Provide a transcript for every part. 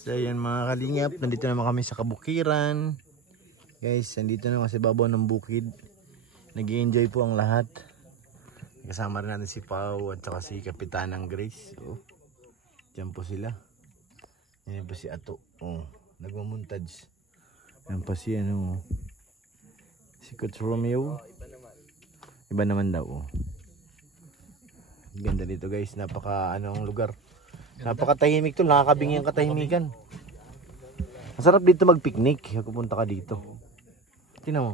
So yan mga kalingap, nandito naman kami sa kabukiran. Guys, nandito naman sa babaw ng bukid. Nag-i-enjoy po ang lahat. Kasama rin natin si Pau at saka si Kapitanang Grace. So, dyan po sila. Yan po si Ato. Oh, nagmamontage. Yan pa si ano, si Coach Romeo. Iba naman daw. Oh. Ganda dito guys, napaka anong lugar. Napakatahimik to, nakakabingi ang katahimikan. Masarap dito mag-picnic, pupunta ka dito. Tingnan mo,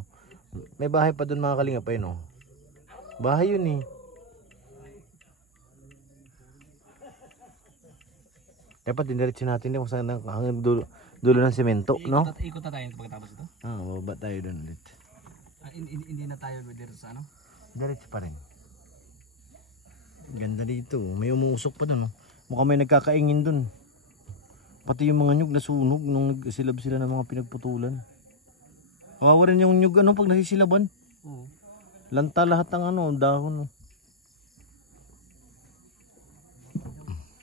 may bahay pa doon mga kalingap ayun oh. Bahay yun eh. Dapat diniretso natin kung saan hanggang dulo ng semento, no? Ikot na tayo pagkatapos ito? Bababa tayo doon ulit. Hindi na tayo diretso sa ano? Diretso pa rin. Ganda dito, may umuusok pa doon. Mukhang may nagkakaingin doon. Pati yung mga nyug nasunog nung nagsilab sila ng mga pinagputulan. Kawawa rin yung nyug ano pag nasisilaban. Oo. Lanta lahat ng ano, dahon.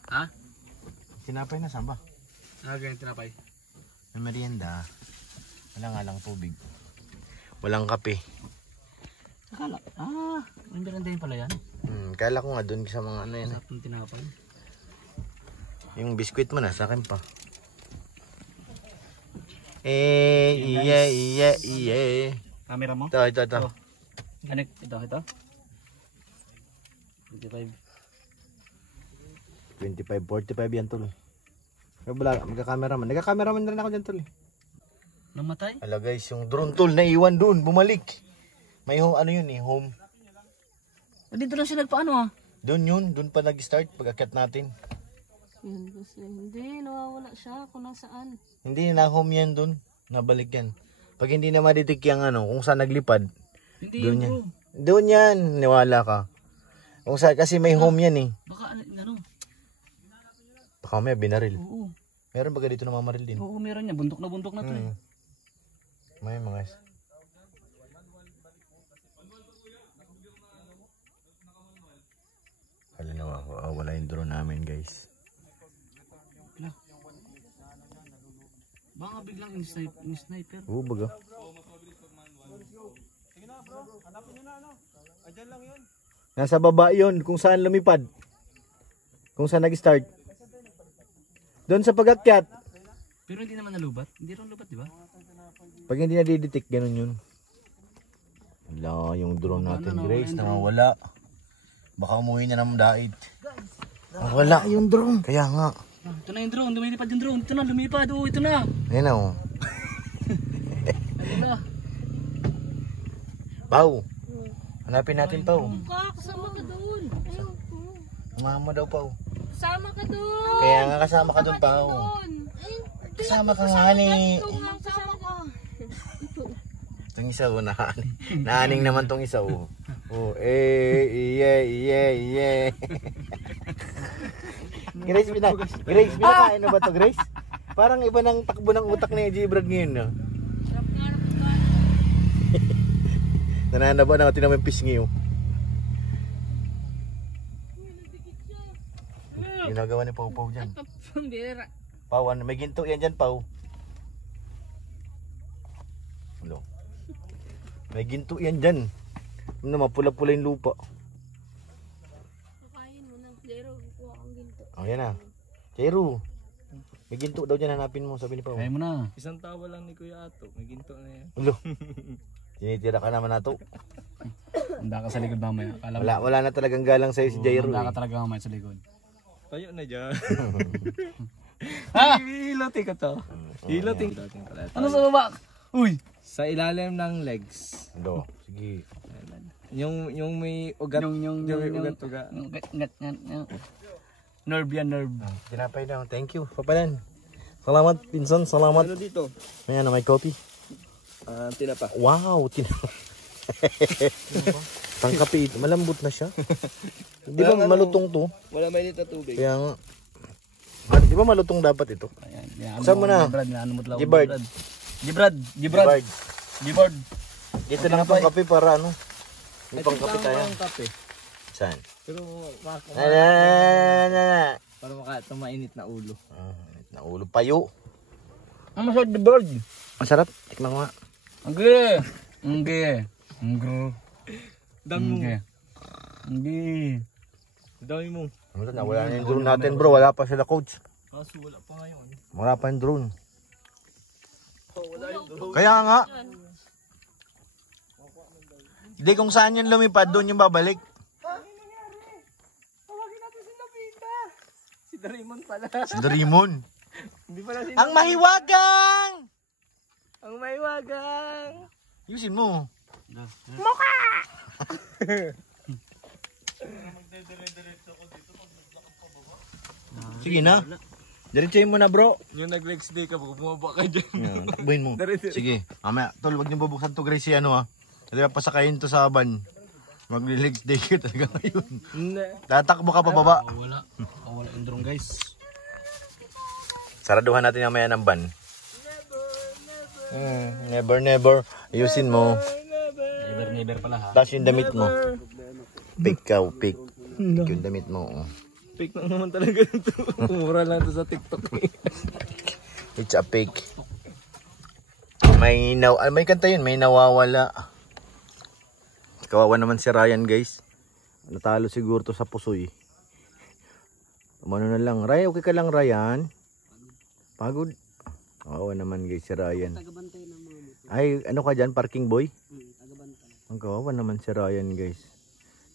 Ha? Tinapay na saan ba? Ganyan tinapay. May merienda. Wala nga lang tubig. Walang kape. Akala, may merenda yun pala yan. Kala ko nga doon sa mga ano yan. Sarap ng tinapay. Yung biskwit mo na, sa akin pa. Iya. Camera mo? Ito. Ganik, ito. 25, 45 yan tol. Wala, magka-cameraman. Nagka-cameraman rin ako dyan tol. Namatay? Ala guys, yung drone tol, naiwan doon, bumalik. May ano yun eh, home. Dito lang siya nagpaano Doon pa nag-start pag-akyat natin. Yun kasi hindi, nawawala siya kung nasaan. Hindi na home yan doon, nabalik yan. Pag hindi na maditik yung ano, kung saan naglipad. Hindi doon yun yan. bro. Doon yan, niwala ka. Kung saan, kasi may home yan eh. Baka ano? Baka may binaril. Oo. Meron baga dito na mamaril din. Oo, meron niya. Bundok na to eh. May mga wala yung drone namin guys. Baka biglang in-sniper. Oo baga. Nasa baba yun kung saan lumipad. Kung saan nag-start. Doon sa pag-akyat. Pero hindi naman nalubat. Hindi rin lubat, di ba? Pag hindi na-detect, ganun yun. Wala yung drone natin, Grace, nawawala. Baka umuwi na ng dait. Wala yung drone. Kaya nga. Ito na yung drone, lumilipad yung drone. Ito na, lumilipad. Oo, ito na. Ayan na oh. Ito na. Pau. Hanapin natin Pau. Kasama ka doon. Ayoko. Mama daw Pau. Kasama ka doon. Kaya nga kasama ka doon Pau. Kasama ka nga ni. Kasama ka. Itong isa oh, naaning naman tong isa oh. Oh, yeah. Grace, pinakain na ba to Grace? Parang iba ng takbo ng utak ni G-Brad ngayon no? Nananaba na natin naman pisngi oh. Ginagawa ni Pau dyan. Pambira. Pau, ano, may ginto yan dyan Pau. Hello. May ginto yan dyan. Ano, mapula-pula yung lupa. Pakain mo ng Jero, kuha kang ginto. Oh, yan na. Jero. May ginto daw dyan, hanapin mo, sabi ni Pau. Kaya mo na. Isang tawa lang ni Kuya Ato, may ginto na yan. Ulo. Tinitira ka naman na to. Handa ka sa likod mamaya. Wala na talagang galang sa'yo si Jairo. Handa ka talaga mamaya sa likod. Tayo na dyan. Ha? Hilotin ko to. Hilotin ko. Ano sa baba? Uy! Sa ilalim ng legs. Do, sige. Yung may ugat. Yung may ugat-uga. Nerve yan, nerve. Tinapay daw. Thank you. Papalan. Salamat, pinsan. Salamat. Ano dito? May ano, may coffee. Tinapa. Wow, Tangkapi ito. Malambot na siya. Di ba malutong to? Wala mainit na tubig. Kaya nga. Di ba malutong dapat ito? Ayan. Saan mo na? Gibbard. Gibbard. Ito lang itong kape para ano. May pang kape tayo. Kape. Saan? Pero Na. para maka mainit na ulo. Naulog payo. Ang masarap the bird. Ang sarap. Tikman ko nga. Angge. Angge. Angge. Dami. Angge. Dami mo. Ano na, wala na yung drone natin bro. Wala pa sila coach. Kaso wala pa ngayon. Wala pa yung drone. Wala yung drone. Kaya nga. Hindi kung saan yung lumipad, doon yung babalik. Si Doraemon pala. Si Doraemon. Hindi pala si Ang mahiwagang! Ang may wagang. Yusin mo. Sige na. Diretsahin mo na bro. Yung nag-legs day ka, bumaba ka dyan. Yan, takbuhin mo. Sige. Mamaya, tol, wag niyo bubuksan to Gracie ano ha. Kasi pasakayin to sa van. Magli-legs day ka talaga ngayon. Tatakbo ka pa baba. Wala. Wala yung drone guys. Saraduhan natin mamaya ng van. Never, never. Ayusin mo. Never pala ha. Tapos yung damit mo. Pick ka, pick. Pick yung damit mo. Oh. Fake lang naman talaga ito. Mura lang ito sa TikTok. It's a pick. May kanta yun, may nawawala. Kawawa naman si Ryan guys. Natalo siguro to sa pusoy. Umano na lang. Ryan, okay ka lang Ryan? Pagod. Kawawa naman guys si Ryan. Ay, ano ka dyan? Parking boy? Ang kawawa naman si Ryan guys.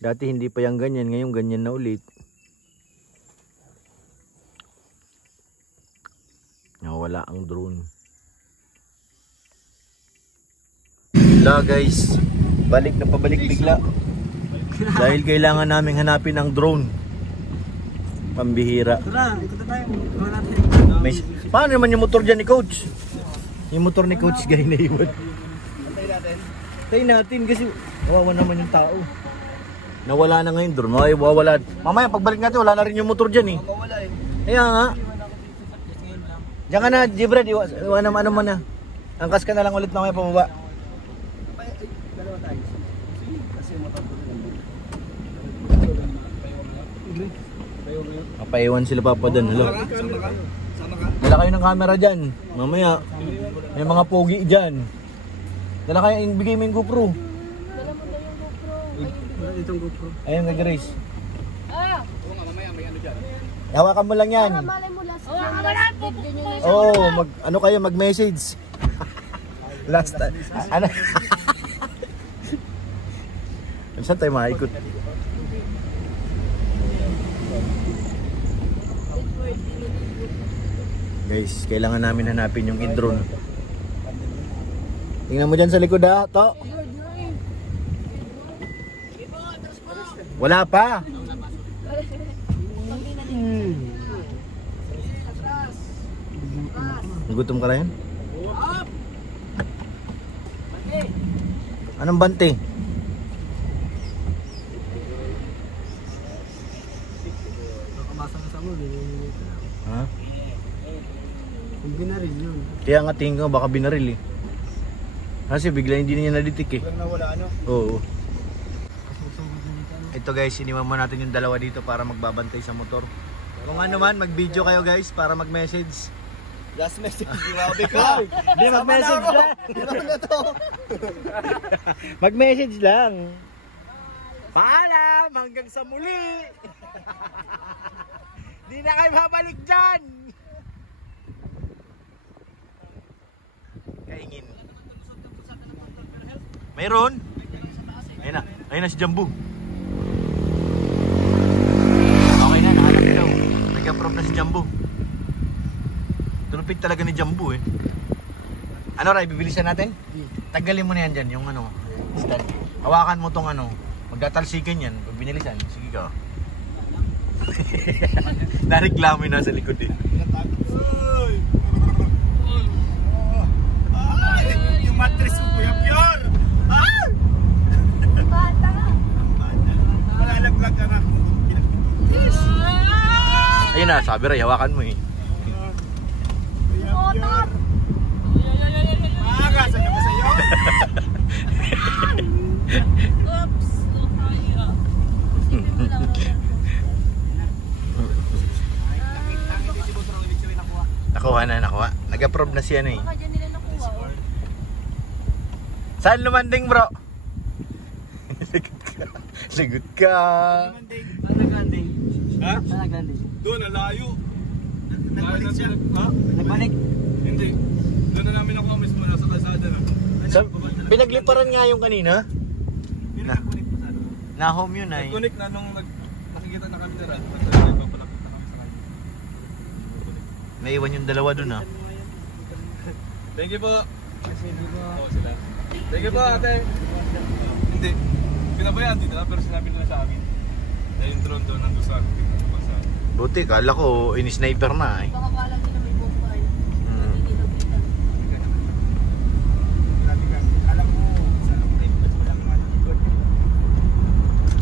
Dati hindi pa yung ganyan, ngayon ganyan na ulit. Nawala ang drone. Wala guys. Balik na pabalik bigla. Dahil kailangan namin hanapin ang drone. Pambihira. May, paano naman yung motor dyan ni Coach? Yung motor ni Coach gaya na iwan. Tayo natin kasi kawawa naman yung tao. Nawala na ngayon drone. Ay, wawala. Mamaya pagbalik natin wala na rin yung motor dyan eh. Kaya nga. Diyan ka na, Jibrad, iwan naman ano mo na. Angkas ka na lang ulit mamaya pababa. Papaiwan sila papa doon. Hello. Dala kayo ng camera dyan. Mamaya, may mga pogi dyan. Dala kayo, bigay mo yung GoPro. Dala mo na yung GoPro. Itong GoPro. Ayun, nag-race. Ah! Hawakan mo lang yan. Malay mo last video nyo na Oo, ano kayo, mag-message. Last time. Ano? Saan tayo maikot? Guys, kailangan namin hanapin yung drone. Tingnan mo dyan sa likod ha, to. Wala pa. Gutom ka rin? Anong bante? Nakamasa na sa mo. Ha? Kung binaril yun. Kaya nga tingin ko baka binaril eh. Kasi bigla hindi niya naditik eh. Nawala ano? Oo. Ito guys, iniwan mo natin yung dalawa dito para magbabantay sa motor. Kung ano man, mag-video kayo guys para mag-message. Last message, grabe ka! Hindi, mag-message lang. Mag-message lang. Paalam! Hanggang sa muli! Di na kayo babalik dyan! Kaingin. Mayroon? Ayun na si Jambu. Okay na, nahanap daw. Nag-approve na si Jambu. Tulupit talaga ni Jambu eh. Ano Ray, bibilisan natin? Tagalin mo na yan dyan, yung ano, stand. Hawakan mo tong ano, magtatalsikin yan. Pag binilisan, sige ka. Nareklamo na sa likod eh. Yung mattress mo, Kuya Pior! Malalaglag ka na. Ayun na, sabi Ray, hawakan mo eh. Motor! Makakasan na ba sa'yo? Oops! Kaya. na nakuha. Nag-approve na siya eh. Baka dyan nila nakuha. Oh. Saan lumanding bro? Sigot ka. Ano naglanding? Ha? Ano naglanding? Doon, nalayo. Nagbalik siya. Ha? Nagbalik? Hindi. Doon na namin ako mismo nasa kalsada na. Pinagliparan nga yung kanina. Pinag-connect pa sa ano. Na-home yun ay. Nag-connect na nung nakikita na kami nila. At nagpapalapit na kami sa kanya. Naiwan yung dalawa dun ah. Thank you po. Oo, sila. Thank you po, ate. Hindi. Pinabayaan din na, pero sinabi nila sa amin. Na yung drone doon nandun sa Buti, kala ko in-sniper na eh. Baka kala nila may bomba eh. Mm. Hindi nakita.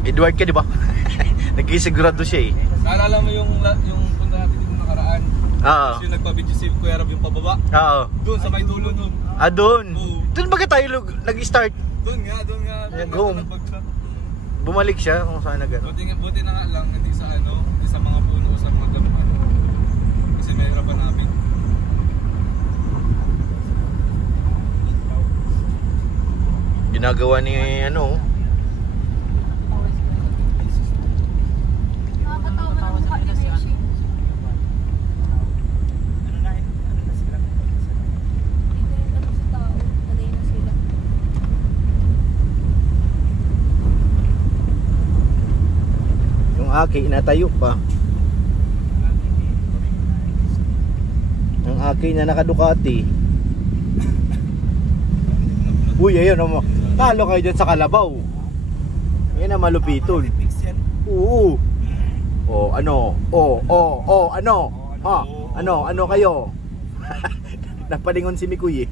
Edward ka di ba? Nagkisigurado siya eh. Naalala mo yung punta natin dito nakaraan? Oo. Kasi yung nagpa-video si Kuya Rab yung pababa. Oo. Doon, sa may dulo doon. Ah, doon. Oo. Doon baga tayo nag-start? Doon nga. Nag-home. Nagbagsak. Bumalik siya kung saan na gano'n. Buti na nga lang, hindi sa mga puno o sa mga gamuhan. Kasi may hirapan namin. Ginagawa ni ano. Nakakatawa na ng mukha nila yung shape. Hindi na yung ano sa tao. Sanay na sila. Yung aki, inatayo pa. Yung aki na naka-Ducati. Uy, ayun naman. Talo kayo dyan sa Kalabaw. Yan ang malupiton. Oo. Oh, ano? Ano? Ha? Ano kayo? Napalingon si Mikoy eh.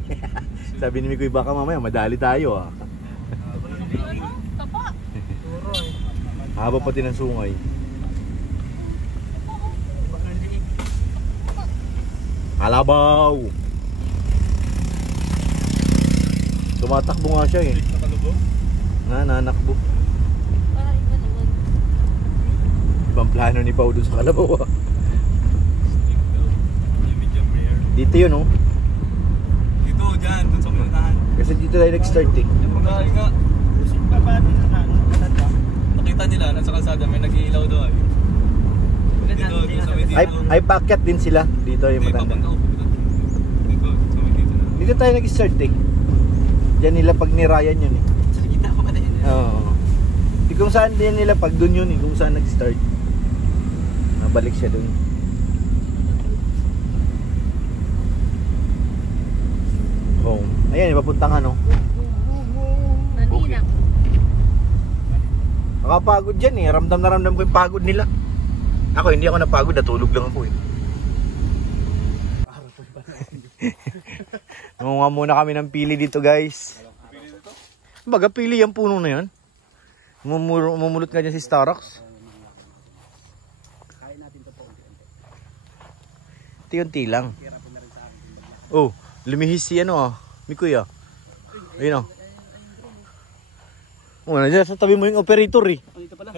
Sabi ni Mikoy, baka mamaya madali tayo ah. Ano? Tapa. Haba pati ng sungay. Kalabaw! Tumatakbo nga siya eh. Nakalubog? Nanakbo. Parang iba naman. Ibang plano ni Pao doon sa Kalabaw ah. Stick daw. Yung medium rare. Dito yun oh. Dito, dyan. Doon sa pinuntahan. Kasi dito tayo nag-start eh. Dahil nga. Nakita nila, nasa kalsada, may nag-iilaw doon. Dito, sa may dito. Ay packet din sila. Dito yung Hindi, matanda. papunta ko. Dito, sa may dito na. Dito tayo nag-start eh. Diyan nila pag nirayan yun eh. Sa gitna ko pa din. Oo. Di kung saan din nila pag dun yun eh. Kung saan nag-start. Nabalik siya dun. Home. Ayan, papuntang ano. Naninang. Nakapagod dyan eh. Ramdam na ramdam ko yung pagod nila. Ako, hindi ako napagod. Natulog lang ako eh. Nangunga muna kami ng pili dito guys. Baga pili yung puno na yan. Umumulot nga dyan si Starox. Unti-unti lang. Oh, lumihis si ano ah. Mikoy ah. Ayun ah. Oh, nandiyan sa tabi mo yung operator eh. Dito pala.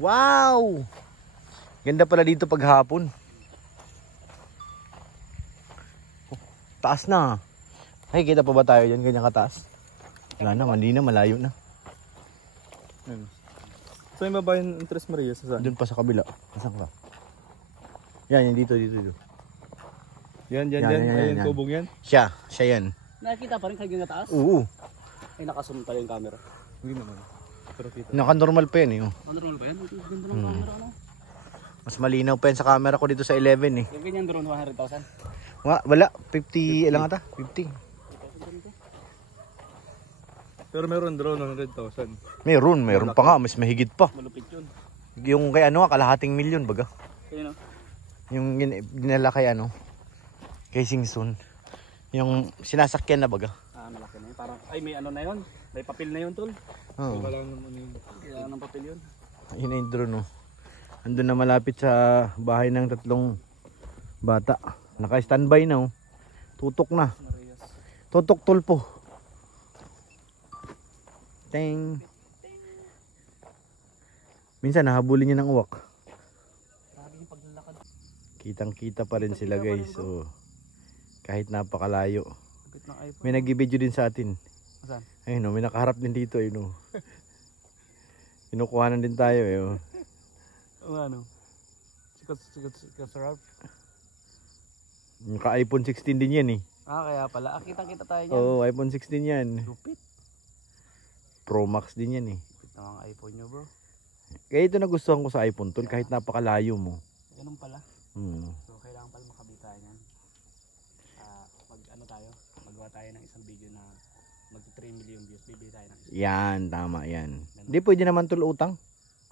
Wow! Ganda pala dito paghapon. Oh, taas na. Ay, kita pa ba tayo dyan? Ganyan kataas? Wala na, mali na, malayo na. So yung babayan ng Tres Marias, saan? Doon pa sa kabila. Nasaan ka? Yan, dito. Yan. Yan. Ayun, tubong yan. Siya yan. Nakikita pa rin kayo yung taas? Oo. Ay, nakasum pala yung camera. Hindi naman. Pero kita. Naka-normal pa yan eh. Oh. Ano drone ba yan? Ganda ng camera, ano? Mas malinaw pa yan sa camera ko dito sa 11 eh. Yung ganyan drone, 100,000. Wala, 50, ilang ata? 50. Pero meron drone 100,000. Meron pa nga, mas mahigit pa. Malupit yun. Yung kay ano, kalahating milyon baga. Ayun o. Yung dinala kay ano, kay Singson. Yung sinasakyan na baga. Ah, malaki na yun. Parang, ay may ano na yun. May papel na yun, tol. Oo. Wala naman yun. Kailangan ng papel yun. Ayun na yung drone oh. Andun na malapit sa bahay ng 3 bata. Naka-standby na oh. Tutok na. Marias. Tutok tulpo. Ting. Minsan nahabulin niya ng uwak. Kitang-kita pa rin sila guys. So, kahit napakalayo. Kapit ng iPhone. May nag-video din sa atin. Saan? Ayun oh, may nakaharap din dito. Ayun oh. Kinukuhanan din tayo eh. Oh. O ano? Sikat sarap. Naka-iPhone 16 din yan eh. Ah, kaya pala. Ah, kitang-kita tayo niyan. Oo, iPhone 16 yan. Lupit. Pro Max din yan eh. Lupit na mga iPhone nyo bro. Kaya ito nagustuhan ko sa iPhone tol, kahit napakalayo mo. Ganun pala. So kailangan pala makabit tayo yan. Pag ano tayo, magawa tayo ng isang video na mag 3 million views, bibili tayo ng isang. Yan, tama yan. Hindi pwede naman tol utang.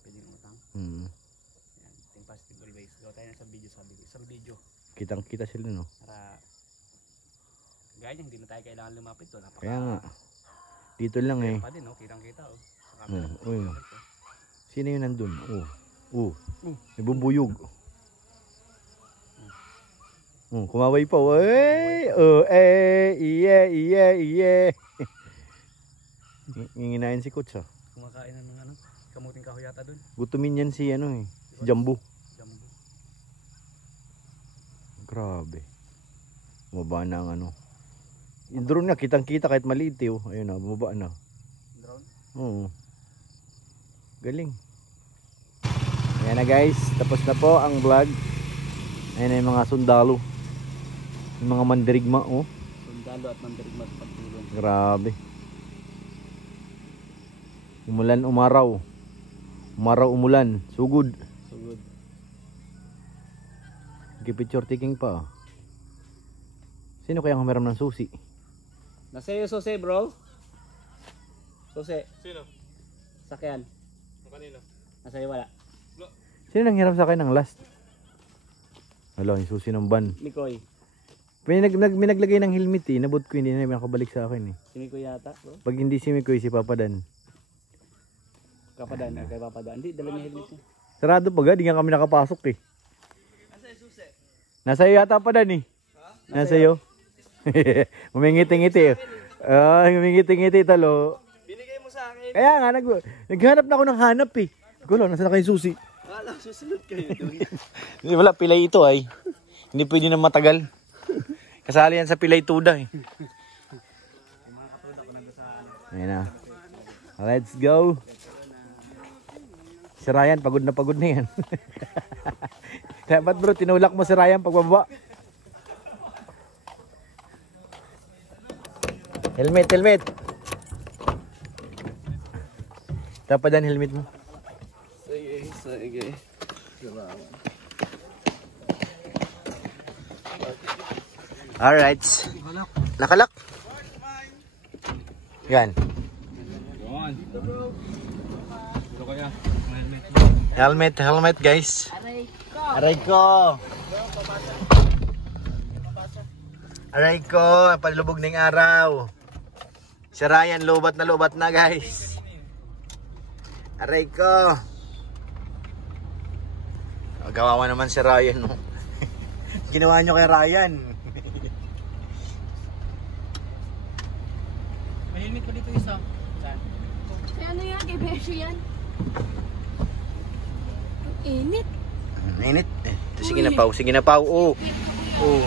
Pwede ng utang. Hmm. Yan, think positive always. Gawa tayo ng isang video, sabi ko. Isang video. Kitang-kita sila no. Para gaya niya, hindi na tayo kailangan lumapit to. Kaya nga. Dito lang eh. Pa din, no? Kitang-kita oh. Sa camera. Uy. Sino yun nandun? Nabubuyog. Kumaway pa. Iye. Nginginain si Coach ah. Kumakain na ng ano, kamuting kahoy yata dun. Gutumin yan si ano eh. Si Jumbo. Jumbo. Grabe. Bumaba na ang ano. Yung drone na kitang-kita kahit maliit eh. Ayun na, bumaba na. Drone? Oo. Galing. Ayan na guys, tapos na po ang vlog. Ayan na yung mga sundalo. Yung mga mandirigma oh. Sundalo at mandirigma sa pagtulong. Grabe. Umulan, umaraw. Umaraw, umulan. Sugod. Sugod. Picture taking pa. Sino kaya ang humiram ng susi? Nasa iyo Sose bro? Sose, Sino? sakyan. Ang kanino? Nasa iyo wala. Sino nang hiram sa akin ng last? Wala, yung susi ng van. Mikoy. May naglagay ng helmet eh. Nabot ko, hindi na nakabalik sa akin eh. Si Mikoy yata bro? Pag hindi si Mikoy, si Papa Dan. Kapadan, kay Papadan. Hindi, dala niya helmet niya. Sarado pa ga, di nga kami nakapasok eh. Nasa iyo Suse? Nasa iyo yata pa Dan eh. Nasa iyo. Humingiti-ngiti eh. Humingiti-ngiti talo. Binigay mo sa akin. Kaya nga, naghanap na ako ng hanap eh. Gulo, nasa na kayo susi? Wala, susunod kayo. Wala, pilay ito ay. Hindi pwede na matagal. Kasali yan sa pilay tuda eh. Ayan na. Let's go. Si Ryan, pagod na yan. Dapat bro, tinulak mo si Ryan pagbaba. Helmet. Dapat dan helmet mo. Sige. Alright. Nakalak. Yan. Yun. Dito kaya. Helmet guys. Aray ko, palubog ng araw. Si Ryan, lubat na guys. Aray ko. Gawawa naman si Ryan, no? Ginawa nyo kay Ryan. May helmet ko dito isa. Saan? Ano yan? Kay Beshi yan? Ang init. Mainit. Sige na, Pao. Oh.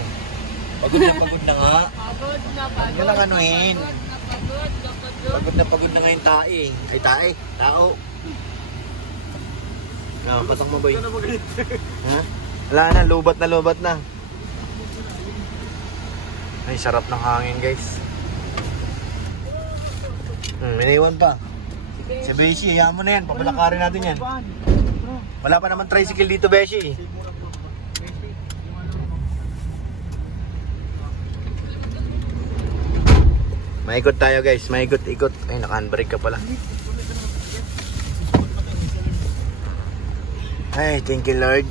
Pagod na nga. Pagod na anuhin. Pagod na nga yung tae. Ay, tae. Tao. Patak mo ba yun? Ha? Wala na, lubat na. Ay, sarap ng hangin guys. Iniwan pa. Si Beshi, hayaan mo na yan. Papalakarin natin yan. Wala pa naman tricycle dito, Beshi. Maikot tayo guys, maikot-ikot. Ay, naka-handbrake ka pala. Ay, thank you Lord.